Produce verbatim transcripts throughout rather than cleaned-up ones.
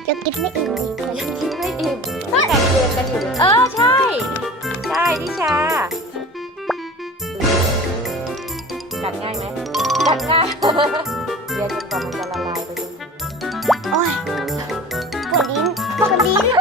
จะกินไม่อิ่มเลยยังกินไม่อิ่มแข่งเกมกันอยู่เออใช่ใช่ทิชากัดง่ายไหมกัดง่ายเรียนจนกว่ามันจะละลายไปจนถึงโอ้ยปวดลิ้นปวดลิ้น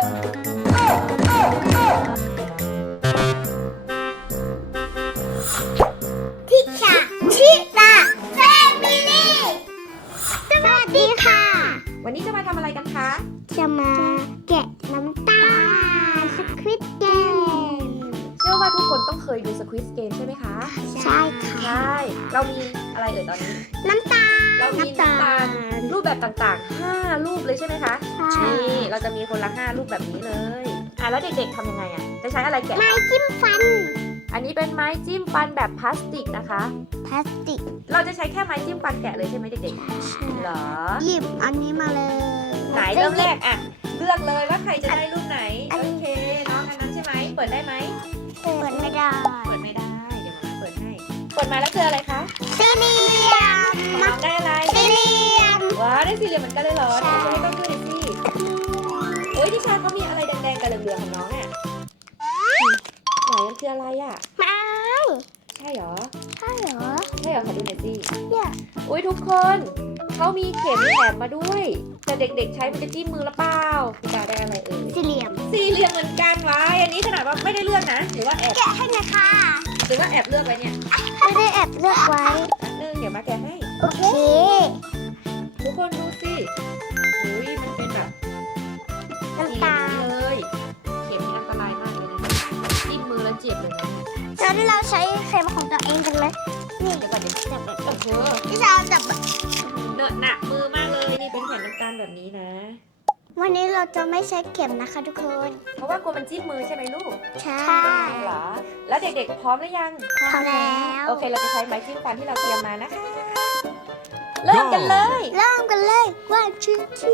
ทิชาชิตาแฟมิลี่สวัสดีค่ะวันนี้จะมาทำอะไรกันคะจะมาแกะน้ำตาลสควิดเกมเชื่อว่าทุกคนต้องเคยดูสควิดเกมใช่ไหมคะใช่ค่ะใช่เรามีอะไรเอ่ยตอนนี้น้ำตาลเรามีน้ำตาลรูปแบบต่างๆห้ารูปเลยใช่ไหมคะใช่นี่เราจะมีคนละห้ารูปแบบนี้เลยอ่ะแล้วเด็กๆทำยังไงอ่ะจะใช้อะไรแกะไม้จิ้มฟันอันนี้เป็นไม้จิ้มฟันแบบพลาสติกนะคะพลาสติกเราจะใช้แค่ไม้จิ้มฟันแกะเลยใช่ไหมเด็กๆเหรอหยิบอันนี้มาเลยไหนเริ่มแรกอ่ะเลือกเลยว่าใครจะได้รูปไหนอันโอนี้เคน้องอันนั้นใช่ไหมเปิดได้ไหมเปิดไม่ได้เปิดไม่ได้เดี๋ยวมาเปิดให้เปิดมาแล้วเจออะไรคะสี่เหลี่ยมของน้องได้อะไรสี่เหลี่ยมว้าวได้สี่เหลี่ยมเหมือนกันเลยเหรอใช่จะให้ต้องดูหน่อยสิโอ้ยที่ชาเขามีอะไรแดงๆกับเหลืองๆของน้องอ่ะไหนมันคืออะไรอ่ะไม้ใช่เหรอใช่เหรอใช่เหรอขอดูหน่อยสิเนี่ยอุ้ยทุกคนเขามีเข็มแถมมาด้วย แต่เด็กๆใช้มันจะจิ้มมือหรือเปล่าพี่ตาได้อะไรเอ่ยสี่เหลี่ยมสี่เหลี่ยมเหมือนกันวะอันนี้ขนาดว่าไม่ได้เลือกนะหรือว่าแอบแกะให้หน่อยค่ะหรือว่าแอบเลือกไว้เนี่ยไม่ได้แอบเลือกไว้แป๊บนึงเดี๋ยวมาแกะให้โอเคทุกคนดูสิอุ้ยมันเป็นแบบสีน้ำตาลนี้เลย เข็มนี่อันตรายมากเลยนะจิ้มมือแล้วเจ็บเลยนะแล้วเราใช้เข็มของตัวเองกันไหมนี่เดี๋ยวก่อนเดี๋ยวจับแบบโอ้โหพี่ชาวจับแบบเนอะหนักมือมากเลยนี่เป็นแผ่นน้ำตาลแบบนี้นะวันนี้เราจะไม่ใช้เข็มนะคะทุกคนเพราะว่ากลัวมันจิ้มมือใช่ไหมลูกใช่เหรอแล้วเด็กๆพร้อมหรือยังพอแล้วโอเคเราจะใช้ไม้จิ้มฟันที่เราเตรียมมานะคะ เริ่มกันเลยเริ่มกันเลยว่าชื่อชื่อ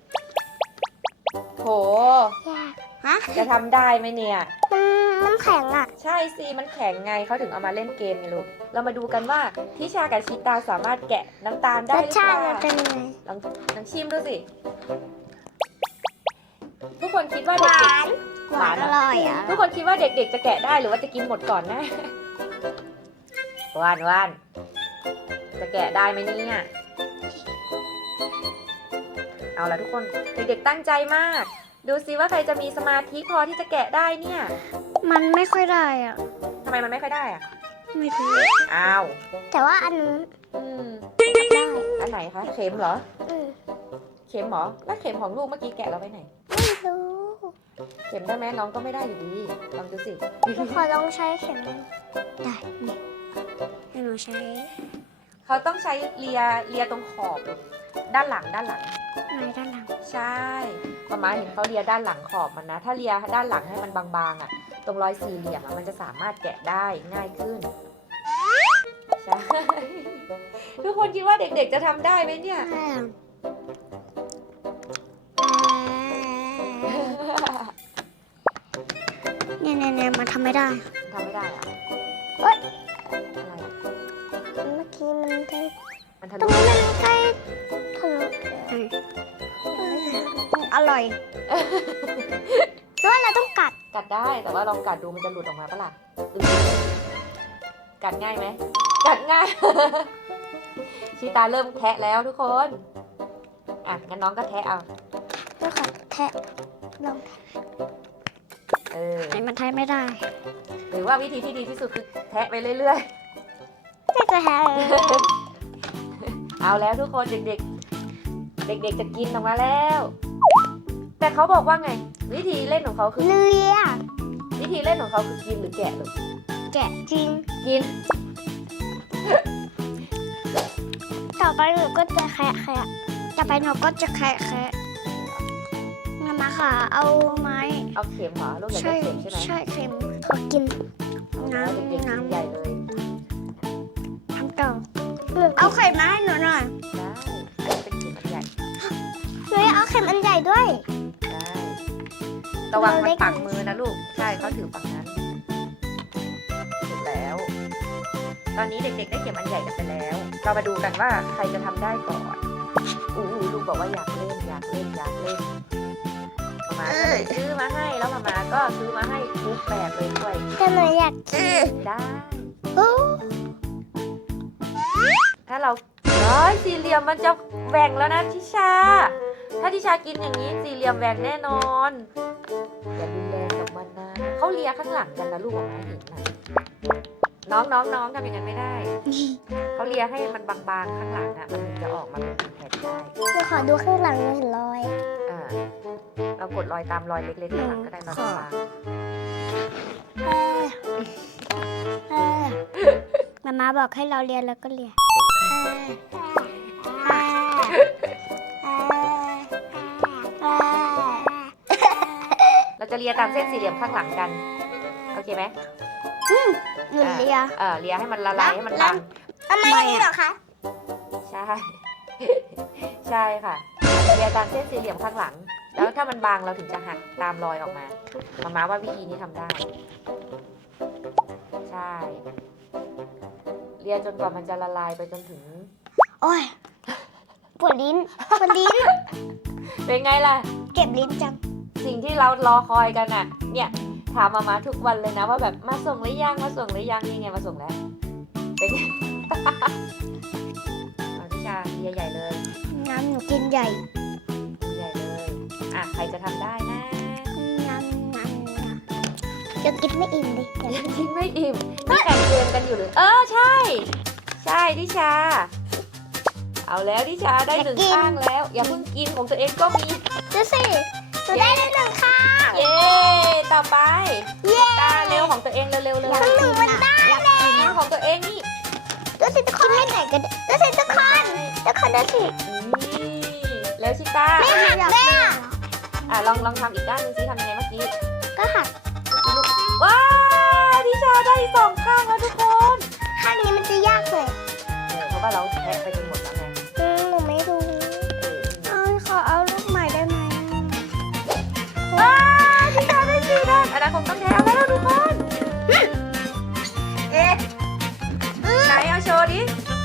โหยากฮะจะทำได้ไหมเนี่ยมันน้ำแข็งอ่ะใช่สิมันแข็งไงเขาถึงเอามาเล่นเกมไงลูกเรามาดูกันว่าทิชากับชิตาสามารถแกะน้ำตาลได้รหสรือชาเปติล่ามันเป็นยังไงลองลองชิมดูสิทุกคนคิดว่าหเด็วาก นๆหวานอร่อยอ่ะทุกคนคิดว่าเด็กๆจะแกะได้หรือว่าจะกินหมดก่อนนะวานวานจะแกะได้ไหมเนี่ยเอาละทุกคนเด็กๆตั้งใจมาก ดูซิว่าใครจะมีสมาธิพอที่จะแกะได้เนี่ยมันไม่ค่อยได้อ่ะทำไมมันไม่ค่อยได้อะไม่รู้อ้าวแต่ว่าอันนี้อืมได้อันไหนคะเข็มเหรออืมเข็มเหรอแล้วเข็มของลูกเมื่อกี้แกะเราไปไหนไม่รู้เข็มได้ไหมน้องก็ไม่ได้อยู่ดีลองดูสิขอลองใช้เข็มหนึ่งได้นี่ให้หนูใช้เขาต้องใช้เลียเลียตรงขอบด้านหลังด้านหลังไหนด้านหลังใช่ประมาณเห็นเขาเลียด้านหลังขอบมันนะ ถ้าเลียด้านหลังให้มันบางๆอ่ะ ตรงรอยสี่เหลี่ยมอะมันจะสามารถแกะได้ง่ายขึ้นใช่ ทุกคนคิดว่าเด็กๆจะทำได้ไหมเนี่ยเนี่ยเนี่ยเนี่ยมันทำไม่ได้ทำไม่ได้อะเอ้ยอะไรอะเมื่อกี้มันได้มันทะตรลุงนี้มันใกล้ทะลุอร่อยด้วยเราต้องกัดกัดได้แต่ว่าลองกัดดูมันจะหลุดออกมาปะล่ะกัดง่ายไหมกัดง่าย ชีตาเริ่มแทะแล้วทุกคนอ่ะงั้นน้องก็แทะเอาแล้วขอแทะลองเออไหนมันแทะไม่ได้หรือว่าวิธีที่ดีที่สุดคือแทะไปเรื่อยจะจะแทะๆ เอาแล้วทุกคนเด็กๆ เด็กๆจะกินออกมาแล้ว แต่เขาบอกว่าไง วิธีเล่นของเขาคือเลียวิธีเล่นของเขาคือกินหรือแกะลูกแกะจริงกินต่อไปหนูก็จะแคะแคะต่อไปหนูก็จะแคะแคะมามาค่ะ เอาไม้เอาเข็มเหรอลูกอยากใช่ได้เข็มใช่ไหมใช่เข็มขอกินแล้วเด็กๆกินน้ำใหญ่น้ำเลยทำต่อเอาเข็มมาให้หนูหน่อยได้อันนี้เป็นเข็มอันใหญ่หนูอยากเอาเข็มอันใหญ่ด้วยได้ระวังมันปักมือนะลูก ใช่เขาถือฝั่งนั้นถูกแล้ว ตอนนี้เด็กๆได้เข็มอันใหญ่กันไปแล้ว เรามาดูกันว่าใครจะทำได้ก่อน ออู้ลูกบอกว่าอยากเล่นอยากเล่นอยากเล่นมาม่าก็เลยซื้อมาให้แล้วมาม่าก็ซื้อมาให้ทุกแบบเลยด้วยแต่หนูอยากกินได้โอ้ถ้าเราเฮ้ยสี่เหลี่ยมมันจะแหว่งแล้วนะทิชา ถ้าทิชากินอย่างนี้สี่เหลี่ยมแหว่งแน่นอนอย่ารุนแรงกับมันนะเขาเลียข้างหลังกันนะลูกของน้าเห็นนะน้องน้องน้องทำอย่างนั้นไม่ได้เขาเลียให้มันบางๆข้างหลังอ่ะมันถึงจะออกมาเป็นแผ่นได้หนูขอดูข้างหลังหนูเห็นรอยอ่าเรากดรอยตามรอยเล็กๆข้างหลังก็ได้รอยบางเออเออมาม่าบอกให้เราเรียนแล้วก็เรียนเออเออเออๆเราจะเลียตามเส้นสี่เหลี่ยมข้างหลังกันโอเคไหมหนูเรียนเออเลียให้มันละลายให้มันบางทำไมเหรอคะใช่ ใช่ค่ะเลียตามเส้นสี่เหลี่ยมข้างหลัง แล้วถ้ามันบางเราถึงจะหักตามรอยออกมามาม้าว่าวิธีนี้ทำได้ ใช่เลียจนกว่ามันจะละลายไปจนถึงโอ้ยปวดลิ้นปวดลิ้นเป็นไงล่ะเก็บลิ้นจังสิ่งที่เรารอคอยกันน่ะ เนี่ยถามมามาทุกวันเลยนะว่าแบบมาส่งหรือยังมาส่งหรือยังนี่ไงมาส่งแล้วเป็นไง เอาทิชาเลียใหญ่เลยน้ำหนูกินใหญ่ใหญ่เลยอ่ะใครจะทำได้นะน้ำน้ำจะกินไม่อิ่มดิเดี๋ยวยังกินไม่อิ่มนี่แข่งเกมกันอยู่หรือเออใช่ ใช่ทิชา เอาแล้วทิชาได้หนึ่งข้างแล้ว อย่าเพิ่งกินของตัวเองก็มีดูสิหนูได้แล้วหนึ่งข้างเย้ต่อไปเย้ตาเร็วของตัวเองเร็วๆเลยข้างหนึ่งมันได้แล้วกินของตัวเองนี่ดูสิทุกคนให้ไหนกันดูสิทุกคนทุกคนดูสินี่แล้วชิต้าไม่หักแม่อ่ะลองลองทำอีกด้านหนึงซิทำยังไงเมื่อกี้ก็หักว้าวทิชาได้สองข้างแล้วทุกคนข้างนี้มันจะยากเลยเออเพราะว่าเราแทะไปจนหมดแล้วไงอืมหนูไม่รู้เออเอาขอเอาลูกใหม่ได้ไหมว้าวทิชาได้สี่ด้านอันนั้นคงต้องแทะเอาแล้วทุกคน เอ๊ะไหนเอาโชว์ดิ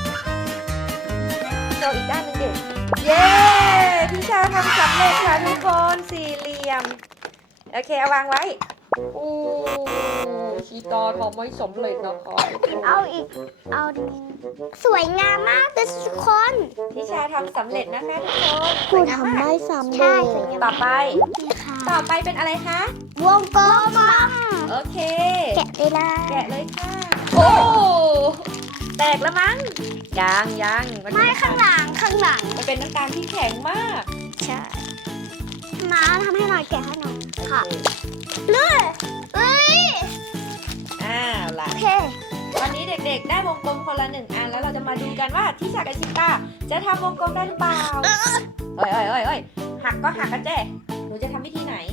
โชว์อีกด้านหนึงดิเย้ทิชาทำสำเร็จค่ะทุกคนสี่เหลี่ยมโอเคเอาวางไว้โอ้ชีตาทำไม่สำเร็จนะคะเอาอีกเอาสวยงามมากเลยทุกคนทิชาทำสำเร็จนะคะทุกคนคุณทำได้สำเร็จใช่สวยงามต่อไปนี่ค่ะต่อไปเป็นอะไรคะวงกลมโอเคแกะได้ละแกะเลยค่ะ โอ้ แตกแล้วมั้ง ยังยังนไม่ข้างหลังข้างหลังมันเป็นน้ำตาลที่แข็งมากใช่มาทำให้หน่อยแกะให้หน่อยค่ะโอเเลื่อยเอ้ยอ้าวล่ะโอเควันนี้เด็กๆ ได้วงกลมคนละหนึ่งอัน แล้วเราจะมาดูกันว่าทิชากับชิต้าจะทำวงกลมได้หรือเปล่าเอ้ยเอ้ยเอ้ยเอ้ยหักก็หักกันเจ้หนูจะทำวิธีไหน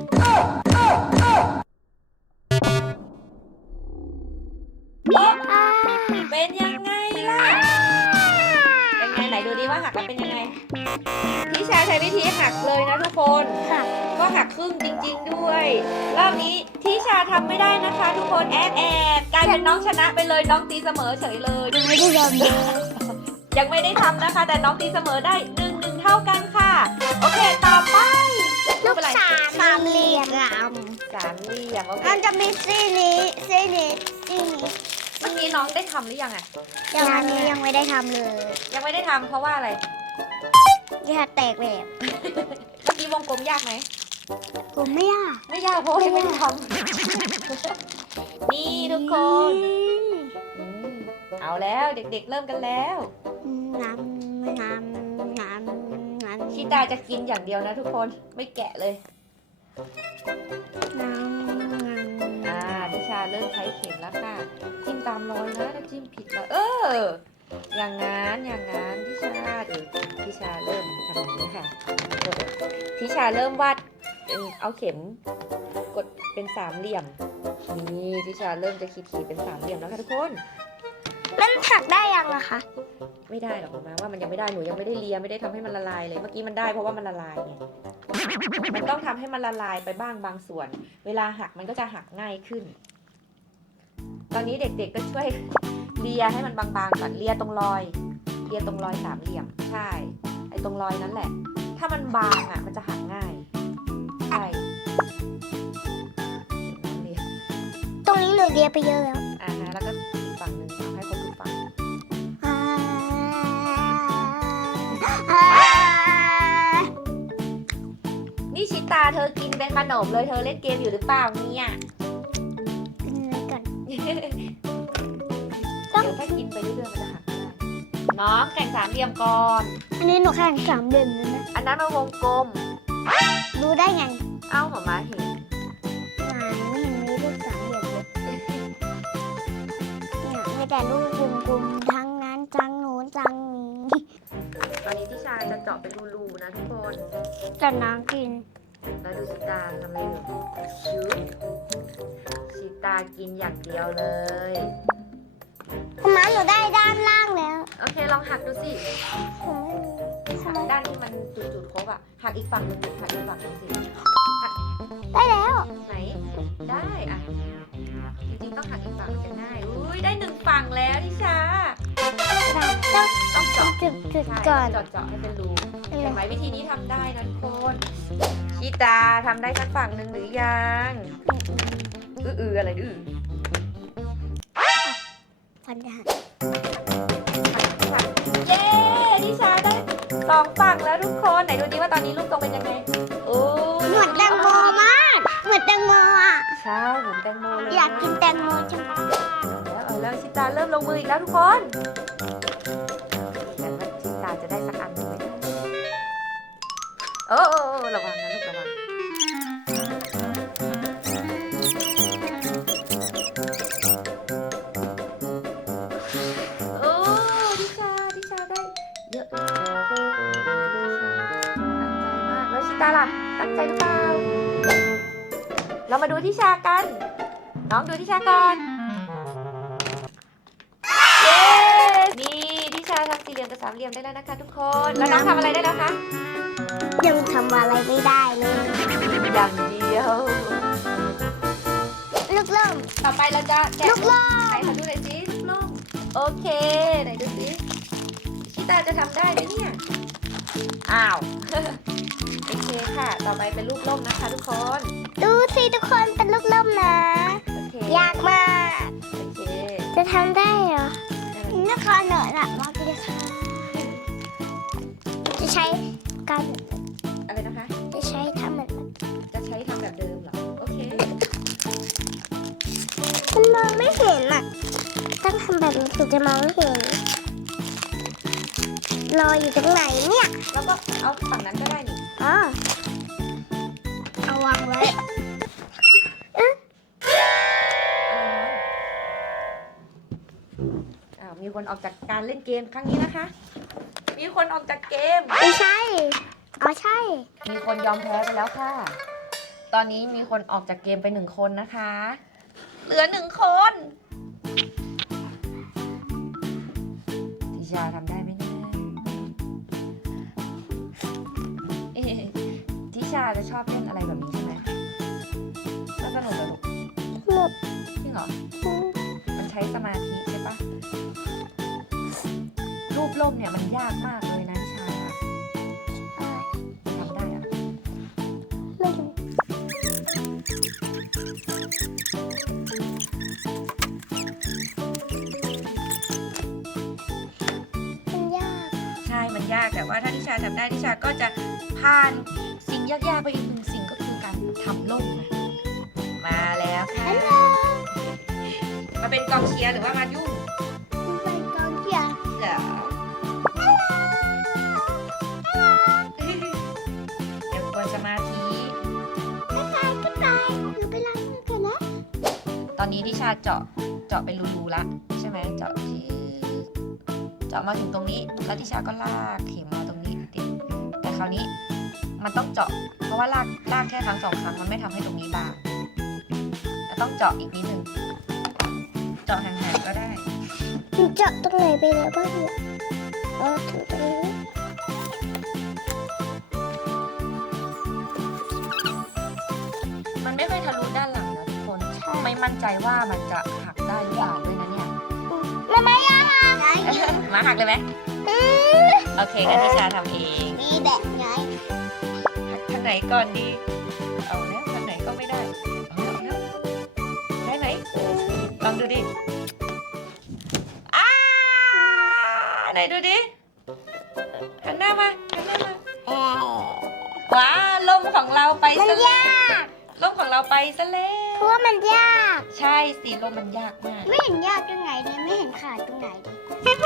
อ่าเป็นยังไงล่ะ เป็นไงไหนดูดิว่าหักแล้วเป็นยังไงทิชาใช้วิธีหักเลยนะทุกคนค่ะก็หักครึ่งจริงๆด้วย รอบนี้ทิชาทำไม่ได้นะคะ ทุกคนแอบแอบกลายเป็นน้องชนะไปเลยน้องตีเสมอเฉยเลยไม่ได้ยอมเลยยังไม่ได้ทำนะคะ แต่น้องตีเสมอได้หนึ่งหนึ่งเท่ากันค่ะ โอเคต่อไปลูกสามสามเหลี่ยมสามเหลี่ยมโอเคมันจะมีซี่นี้ซี่นี้ซี่นี้เมื่อกี้น้องได้ทำหรือยังอะยังนี้ยังไม่ได้ทำเลยยังไม่ได้ทำเพราะว่าอะไรแค่แตกแบบเมื่อกี้วงกลมยากไหมผมไม่ยากไม่ยากเพราะว่ายังไม่ได้ทำ นี่ทุกคนอืมเอาแล้วเด็กๆเริ่มกันแล้วน้ำน้ำน้ำน้ำชิตาจะกินอย่างเดียวนะทุกคนไม่แกะเลยน้ำอ่าทิชาเริ่มใช้เข็มแล้วค่ะจิ้มตามรอยนะถ้าจิ้มผิดแล้วเออ อย่างงั้นอย่างงั้นทิชาเออทิชาเริ่มทำอย่างนี้ค่ะเออทิชาเริ่มวาดเป็นเอาเข็มกดเป็นสามเหลี่ยมนี่ทิชาเริ่มจะขีดขีดเป็นสามเหลี่ยมแล้วค่ะทุกคนมันถักได้ยังล่ะคะไม่ได้หรอกมาว่ามันยังไม่ได้หนูยังไม่ได้เลียไม่ได้ทำให้มันละลายเลยเมื่อกี้มันได้เพราะว่ามันละลายไงมันต้องทำให้มันละลายไปบ้างบางส่วน เวลาหักมันก็จะหักง่ายขึ้น ตอนนี้เด็กๆก็ช่วยเลียให้มันบางๆก่อนเลียตรงรอยเลียตรงรอยสามเหลี่ยมใช่ไอ้ตรงรอยนั้นแหละ ถ้ามันบางอ่ะมันจะหักง่ายใช่เรียตรงนี้หนูเรียไปเยอะแล้วอ่าฮะแล้วก็อีกฝั่งหนึ่งเอาให้ครบทุกฝั่งอ่าอ่านี่ชิตาเธอกินเป็นขนมเลยเธอเล่นเกมอยู่หรือเปล่าเนี่ยกินอะไรก่อนเดี๋ยวถ้ากินไปเรื่อยๆมันจะหักได้น้องแข่งสามเหลี่ยมก่อนอันนี้หนูแข่งสามเดือนเลยนะอันนั้นมันวงกลมรู้ได้ไงเอ้าหมอมาเห็นงานไม่เห็นมีลูกสามเหลี่ยมเลยเนี่ยมีแต่ลูกกลมๆทั้งนั้นจังหนูจังนี้ตอนนี้ที่ชาจะเจาะเป็นรูๆนะทุกคนแต่น้ำกินแล้วดูชิตาทำอะไรอยู่ชุบชิตากินอย่างเดียวเลยมาหนูได้ด้านล่างแล้วโอเคลองหักดูสิผมไม่มีทำไมด้านที่มันจุดๆครบอ่ะหักอีกฝั่งหนึงหักอีกฝั่งหนึงสิได้แล้วไหนได้อ่ะจริงๆต้องหักอีกฝั่งมันจะง่ายอุ้ยได้หนึ่งฝั่งแล้วทิชาต้องต้องเจาะจุดจุดใช่ก่อนเจาะเจาะให้เป็นรูเอเห็นไหมวิธีนี้ทำได้นะทุกคนชิตาทำได้สักฝั่งหนึ่งหรือยังอื้ออืออะไรอื้อฟันจะหักเย้ทิชาได้สองฝั่งแล้วทุกคนไหนดูดิว่าตอนนี้ลูกตรงเป็นยังไงโอ้เหมือนแตงโมมากเหมือนแตงโมอ่ะใช่เหมือนแตงโมเลยอยากกินแตงโมจังแล้วเอาแล้วชิตาเริ่มลงมืออีกแล้วทุกคนแต่ว่าชิตาจะได้สักอันหนึ่งไหมโอ้โอ้โอ้ระวังนะลูกระวังโอ้ทิชาทิชาได้เยอะตั้งใจมากแล้วชิตาล่ะตั้งใจหรือเปล่าเรามาดูทิชากันน้องดูทิชาก่อนเย้นี่ทิชาทำสี่เหลี่ยมกับสามเหลี่ยมได้แล้วนะคะทุกคนแล้วน้องทำอะไรได้แล้วคะยังทำอะไรไม่ได้เลยอย่างเดียวลูกเริ่มต่อไปเราจะแกะลูกเริ่ไหนมขอดูหน่อยสิลูกล่มโอเคไหนดูสิชิตาจะทำได้ไหมเนี่ยอ้าว โอเคค่ะ ต่อไปเป็นลูกล่มนะคะทุกคนดูสิทุกคนเป็นลูกเริ่มนะโอเคยากมากโอเคจะทำได้เหรอนักคอเหนอหนักมากเลยค่ะจะใช้การอะไรนะคะจะใช้ทำเหมือนจะใช้ทำแบบเดิมเหรอโอเคมันมองไม่เห็นอ่ะต้องทำแบบนี้ถึงจะมองไม่เห็นรออยู่ตรงไหนเนี่ยแล้วก็เอาฝั่งนั้นก็ได้นี่อ๋อเอาวางไว้อ้าวมีคนออกจากการเล่นเกมครั้งนี้นะคะ มีคนออกจากเกมไม่ใช่อ๋อใช่มีคนยอมแพ้ไปแล้วค่ะ ตอนนี้มีคนออกจากเกมไปหนึ่งคนนะคะ เหลือหนึ่งคนทิชาทำได้ไหมเนี่ยเอ๊ะทิชาจะชอบเล่นอะไรแบบนี้ใช่ไหมแล้วสนุกเหรอลูกหมดจริงเหรอ มันใช้สมาธิใช่ปะรูปล่มเนี่ยมันยากมากเลยนะทิชาทำได้อะไม่รู้มันยากใช่ มันยากแต่ว่าถ้าทิชาทำได้ทิชาก็จะผ่านสิ่งยากๆไปอีกหนึ่งสิ่งก็คือการทำล่มนะมาแล้วค่ะ มาเป็นกองเชียร์หรือว่ามายุ่งมันเป็นกองเชียร์เหรอเดี๋ยวควรสมาธิขึ้นไปขึ้นไปหนูไปล้างมือก่อนนะตอนนี้ทิชาเจาะเจาะเป็นรูๆละใช่ไหมเจาะที่เจาะมาถึงตรงนี้แล้วทิชาก็ลากเข็มมาตรงนี้ติดแต่คราวนี้มันต้องเจาะเพราะว่าลากลากแค่ครั้งสองครั้งมันไม่ทำให้ตรงนี้บางแล้วต้องเจาะอีกนิดนึงเจาะห่างๆก็ได้มันเจาะตรงไหนไปแล้วบ้างเนี่ยอ๋อถึงตรงนี้มันไม่ค่อยทะลุด้านหลังนะทุกคน ไม่มั่นใจว่ามันจะหักได้หรือเปล่าด้วยนะเนี่ยมาไม่ยากได้มาหักเลยไหมไโอเคงั้นทิชาทำเองมีแบบไงทางไหนก่อนดี เอาแล้วทางไหนก็ไม่ได้เอาแล้วเอาแล้วได้ไหมลองดูดิอ้าไหนดูดิหันหน้ามาหันหน้ามาเออว้าลมของเราไปมันซะแล้วยากลมของเราไปซะแล้เพวราะว่ามันยากใช่สิลมมันยากมากไม่เห็นยากตรงไหนเลยไม่เห็นขาดตรงไหนเลย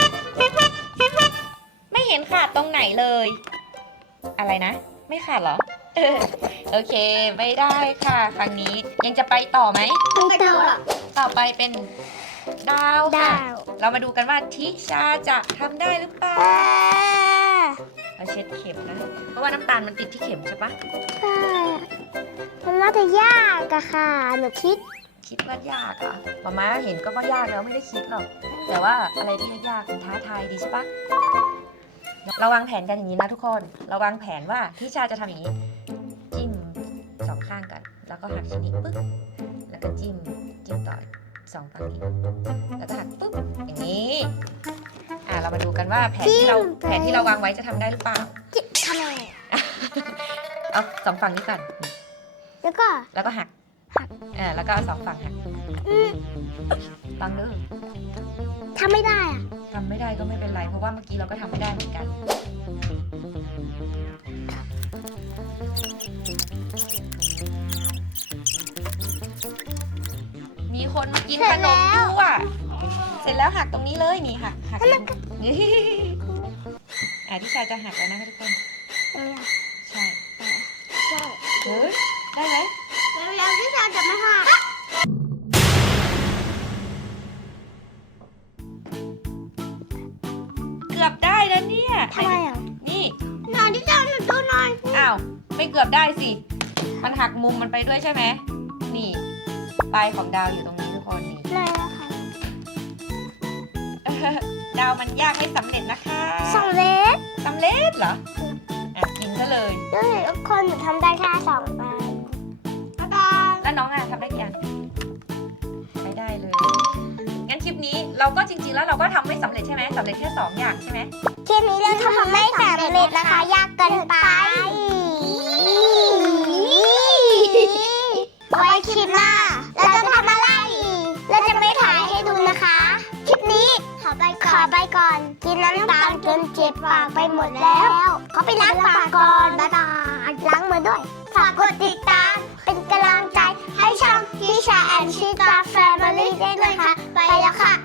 ไม่เห็นขาดตรงไหนเลย อะไรนะ ไม่ขาดเหรอ เออโอเคไม่ได้ค่ะ ครั้งนี้ยังจะไปต่อไหมไม่ต่อหรอกต่อไปเป็นดาวค่ะดาวเรามาดูกันว่าทิชาจะทำได้หรือเปล่าเออเราเช็ดเข็มนะ เพราะว่าน้ำตาลมันติดที่เข็มใช่ปะใช่มันน่าจะยากอะค่ะหนูคิดคิดว่ายากอ่ะมาม่าเห็นก็ว่ายากแล้วไม่ได้คิดหรอก แต่ว่าอะไรที่ยากๆมันท้าทายดีใช่ปะเราวางแผนกันอย่างนี้นะทุกคน เราวางแผนว่าทิชาจะทำอย่างนี้ จิ้มสองข้างกัน แล้วก็หักชิ้นนี้ปึ๊บ แล้วก็จิ้ม จิ้มต่อสองฝั่งนี้ แล้วก็หักปึ๊บ อย่างนี้ อ่าเรามาดูกันว่าแผนที่เราจิ้มไปแผนที่เราวางไว้จะทำได้หรือเปล่าทำไมเอาสองฝั่งนี้ก่อนแล้วก็แล้วก็หักหักอ่าแล้วก็เอาสองฝั่งหักอืมฟังเด้อทำไม่ได้อะทำไม่ได้ก็ไม่เป็นไร เพราะว่าเมื่อกี้เราก็ทำไม่ได้เหมือนกัน มีคนมากินขนมด้วยเสร็จแล้วหักตรงนี้เลยนี่หักหักนี่อ่ะที่ชายจะหักแล้วนะคะทุกคนเออใช่ใช่เฮ้ยได้ไหมแล้วที่เราจะไม่หักเกือบได้แล้วเนี่ยทำไมอ่ะนี่นอนที่เราหนูดูหน่อยอ้าวไม่เกือบได้สิ มันหักมุมมันไปด้วยใช่ไหมนี่ปลายของดาวอยู่ตรงนี้ทุกคนนี่เลยแล้วค่ะดาวมันยากไม่สำเร็จนะคะสองเล็กสำเร็จเหรออ่ะกินซะเลยด้วยทุกคนหนูทำได้แค่สองอันบ๊ายบายแล้วน้องอ่ะทำได้กี่อันไม่ได้เลย งั้นคลิปนี้เราก็จริงๆแล้วเราก็ทำไม่สำเร็จใช่ไหมสำเร็จแค่สองอย่างใช่ไหมคลิปนี้เราทำไม่สำเร็จนะคะ ยากเกินไปไว้คลิปหน้าเราจะทำอะไรอีกเราจะไม่ถ่ายให้ดูนะคะ คลิปนี้ขอไปก่อนขอไปก่อน กินน้ำตาลจนเจ็บปากไปหมดแล้วขอไปล้างปากก่อนบ๊ายบายล้างมือด้วย ฝากกดติดตามเป็นกำลังใจให้ช่องทิชาแอนชิตาแฟมิลี่ด้วยนะคะ ไปแล้วค่ะ